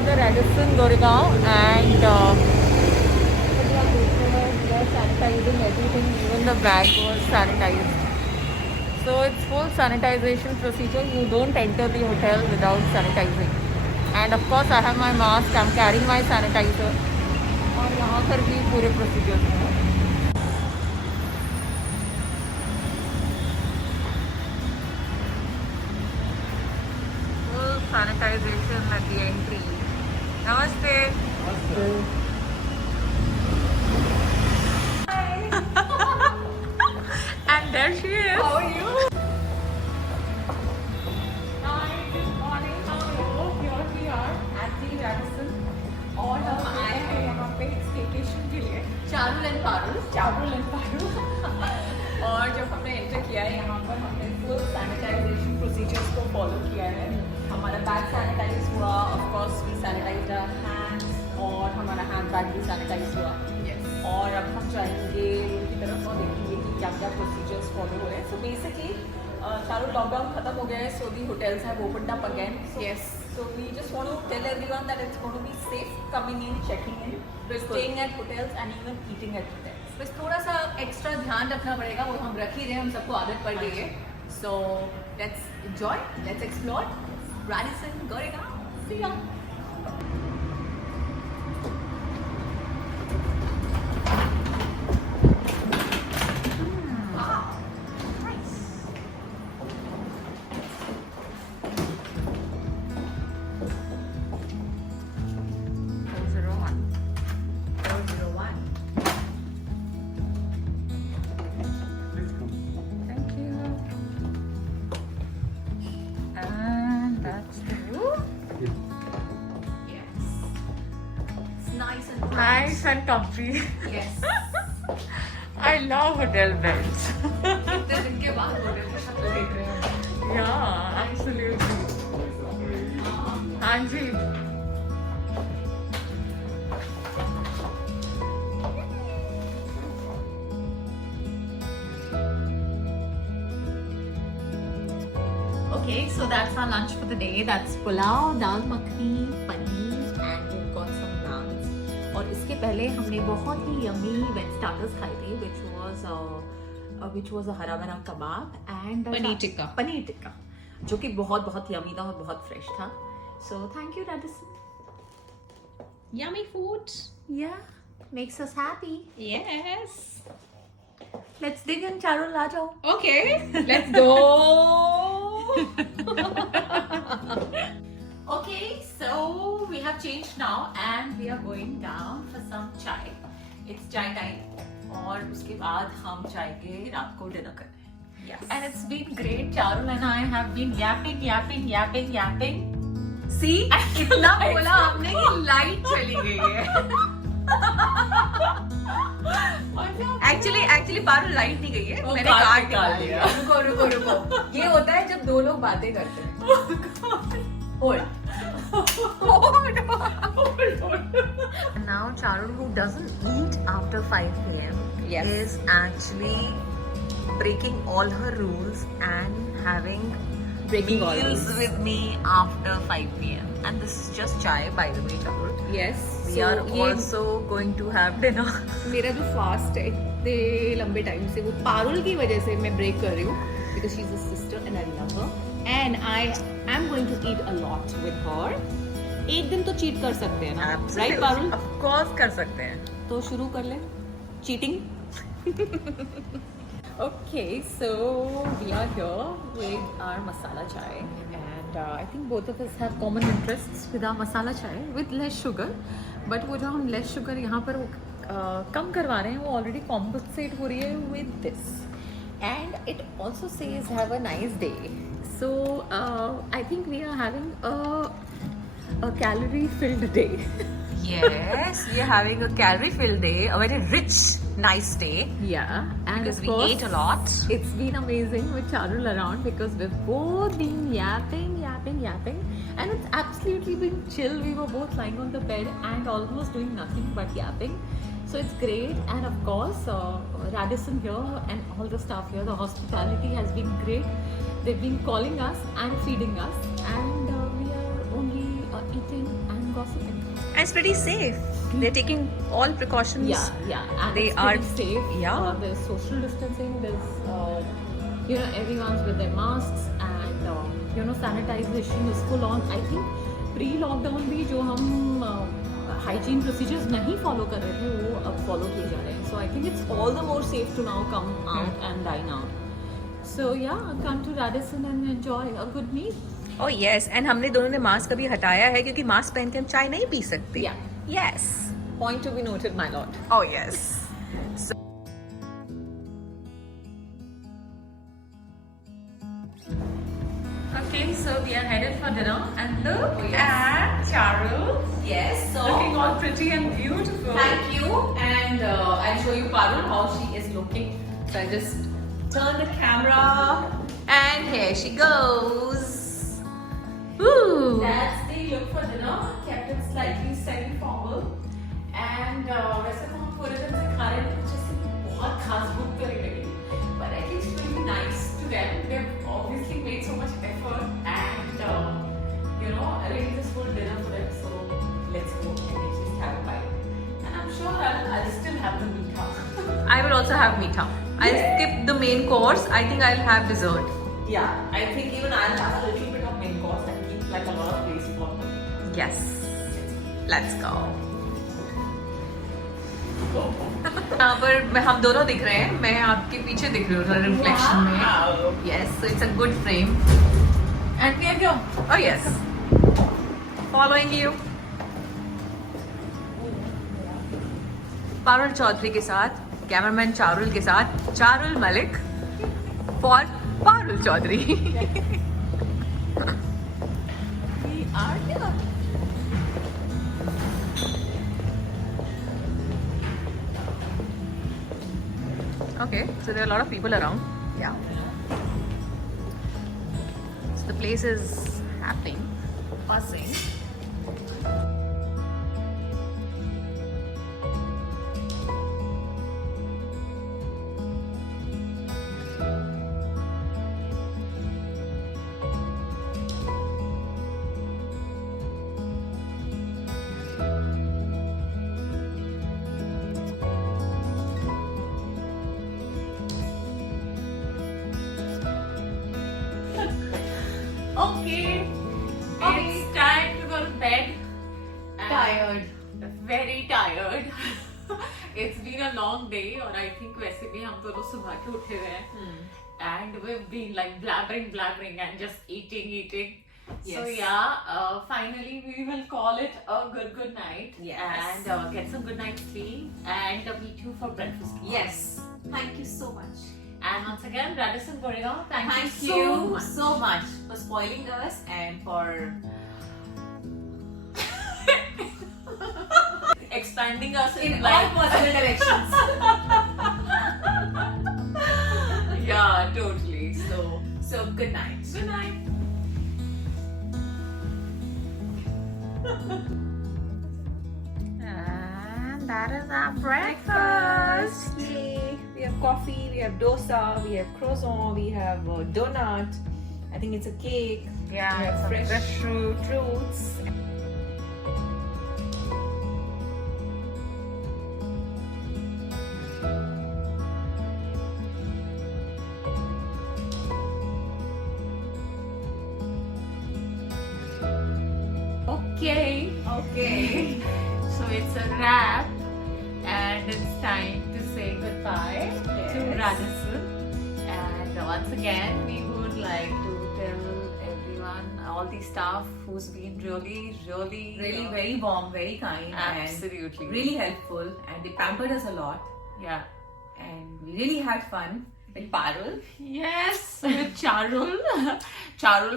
at the Radisson Goregaon and we are sanitizing everything, even the bag was sanitized. So it's full sanitization procedure. You don't enter the hotel without sanitizing. And of course I have my mask, I'm carrying my sanitizer. और यहाँ पर भी पूरे procedures हैं. Full sanitization at the entry. Namaste. Namaste. And there she is. How are you? Hi, good morning. How are you? Here we are at the Radisson. और हम आए हैं यहाँ पे स्टेकेशन के लिए. चारुल एंड पारुल. और जब हमने एंटर किया है यहाँ पर हमने फुल सैनिटाइजेशन प्रोसीजर्स को फॉलो किया है. हमारा बैग सैनिटाइज हुआ, of course we sanitised our hands और हमारा हैंड बैग भी सैनिटाइज हुआ. और अब हम जाएंगे उनकी तरफ और देखेंगे कि क्या क्या प्रोसीजर्स फॉलो हो रहे हैं. सो बेसिकली चारों लॉकडाउन खत्म हो गया है, so the hotels have opened up again. Yes, so we just want to tell everyone that it's going to be safe coming in, checking in, staying at hotels and even eating at hotels. बस थोड़ा सा extra ध्यान रखना पड़ेगा, वो हम रख ही रहे हैं, हम सबको आदत पड़ गई है. So let's enjoy, let's explore Radisson Goregaon. See ya. Nice and comfy. Yes. I love hotel beds. कितने दिन के बाद होटल में शक्ल देख रहे हैं. Yeah, absolutely. हाँ जी. Okay, so that's our lunch for the day. That's pulao, dal makhani, paneer, and we've got some naans. और इसके पहले हमने बहुत ही yummy veg starters खाए थे, which was a हरा भरा कबाब and पनीर टिक्का, जो कि बहुत yummy था और बहुत fresh था. So thank you, Radisson. Yummy food. Yeah, makes us happy. Yes. Let's dig in, Charul, आ जाओ. Okay, let's go. Okay, so we have changed now and we are going down for some chai. It's chai time. और उसके बाद हम जाएंगे रात को dinner करने. Yes. And it's been great. Charul and I have been yapping. See, इतना बोला हमने कि लाइट चली गई है. एक्चुअली पारुल लाइट नहीं गई है, मैंने कार्ड निकाल लिया. रुको. ये होता है जब दो लोग बातें करते हैं. Hold. Now Charul, who doesn't eat after 5 p.m. Yes. is actually breaking all her rules and having meals with me after 5 p.m. And this is just chai, by the way, Charul. Yes. We are also going to have dinner. मेरा जो fast है इतने लंबे time से, वो पारुल की वजह से मैं ब्रेक कर रही हूँ, because she's a sister and I love her and I am going to eat a lot with her. एक दिन तो चीट कर सकते हैं ना, राइट पारुल? Of course कर सकते हैं. तो शुरू कर ले cheating. Okay, so we are here with our masala chai and I think both of us have common interests with our masala chai with less sugar. But वो जो हम less sugar यहाँ पर कम करवा रहे हैं, वो already compensate हो रही है with this. And it also says have a nice day. So I think we are having a calorie filled day. Yes, we are having a calorie-filled day, a very rich, nice day. Yeah, and because of we course, ate a lot. It's been amazing with Charul around because we've both been yapping, and it's absolutely been chill. We were both lying on the bed and almost doing nothing but yapping. So it's great, and of course, Radisson here and all the staff here, the hospitality has been great. They've been calling us and feeding us, and we are only eating and gossiping. And it's pretty safe. They're taking all precautions. Yeah, and They it's are pretty safe. Yeah. There's social distancing. There's everyone's with their masks and sanitization is full on. I think pre-lockdown भी जो हम hygiene procedures नहीं follow कर रहे थे वो अब follow किए जा रहे हैं. So I think it's all the more safe to now come out and dine out. So yeah, come to Radisson and enjoy a good meal. Oh yes, and हमने दोनों ने मास्क अभी हटाया है क्योंकि मास्क पहन के हम चाय नहीं पी सकते. Yeah. Yes. Point to be noted, my lord. Oh yes. So, okay, so we are headed for dinner and look at Charu. Yes, so Looking all pretty and beautiful. thank you, and I'll show you Parul how she is looking. So I just turn the camera. And here she goes. Ooh. That's the look for dinner. Kept it slightly semi-formal. And वैसे तो हम पूरे दिन से खा रहे थे कुछ ऐसे बहुत खास भूख तो नहीं लगी. But I think it's really nice to them. They've obviously made so much effort and arranged this whole dinner for them. So let's go and at least have a bite. And I'm sure I'll still have the meat house. I will also have meat. I'll skip the main course. I think I'll have dessert. Yeah, I think even I'll have a little bit of main course and keep like a lot of place for me. Yes. Let's go. यहाँ पर हम दोनों दिख रहे हैं. मैं आपके पीछे दिख रही हूँ रिफ्लेक्शन में. Yes, so it's a good frame. And here we go. Oh yes. Following you. Parul Chaudhary के साथ, कैमरामैन चारुल के साथ, Charul Malik for Parul Chaudhary. We are here. Okay, so there are a lot of people around. Yeah. So the place is happening, buzzing. Okay. It's time to go to bed. And Tired. Very tired. It's been a long day और I think वैसे भी हम दोनों सुबह के उठे हुए हैं. And we've been like blabbering and just eating. So Yes. yeah, finally we will call it a good night. Yes. And get some good night's sleep and meet you for breakfast tomorrow. Yes. Thank you so much. And once again, Radisson Goregaon, thank you Thank so much. for spoiling us and for Expanding us in in all life. possible directions. Yeah, totally. So good night. Good night. And that is our breakfast. Yay. We have coffee, we have dosa, we have croissant, we have a donut. I think it's a cake. Yeah, we have some fresh fruits. Okay. Okay. So it's a wrap, and it's time to say goodbye to Yes. Radisson. And once again, we would like to tell everyone, all the staff who's been really Really very warm, very kind, absolutely and really helpful, and they pampered us a lot, yeah. and we really had fun with Parul. Yes, with Charul,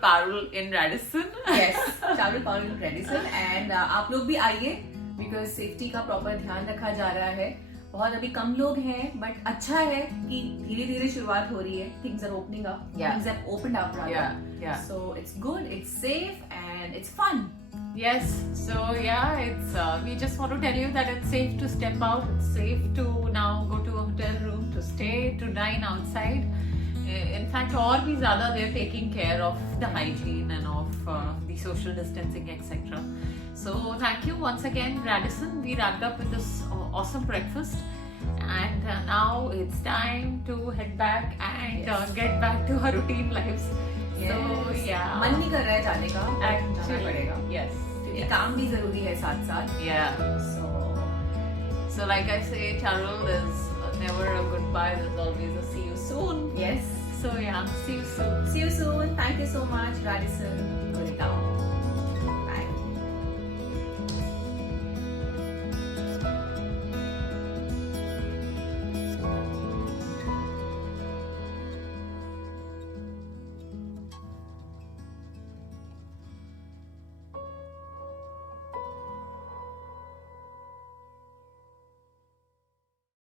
Parul in Radisson. Yes, Charul Parul in Radisson, and आप लोग भी आइए because safety का proper ध्यान रखा जा रहा है. बहुत अभी कम लोग हैं, but अच्छा है कि धीरे-धीरे शुरुआत हो रही है. Things are opening up. Yeah. Things have opened up rather. Yeah. So it's good, it's safe, and it's fun. Yes, so yeah, it's we just want to tell you that it's safe to step out. It's safe to now go to a hotel room, to stay, to dine outside. In fact, और भी ज़्यादा they're taking care of the hygiene and of the social distancing, etc. So thank you once again, Radisson. We wrapped up with this awesome breakfast, and now it's time to head back and get back to our routine lives. So yeah, मन नहीं कर रहा है जाने का, जाना actually, पड़ेगा yes, क्योंकि yes. काम भी जरूरी है साथ साथ. Yeah. So like I say, Charul, there's never a goodbye. There's always a see you soon. Yes. So yeah, see you soon. See you soon. Thank you so much, Radisson. Gurgaon.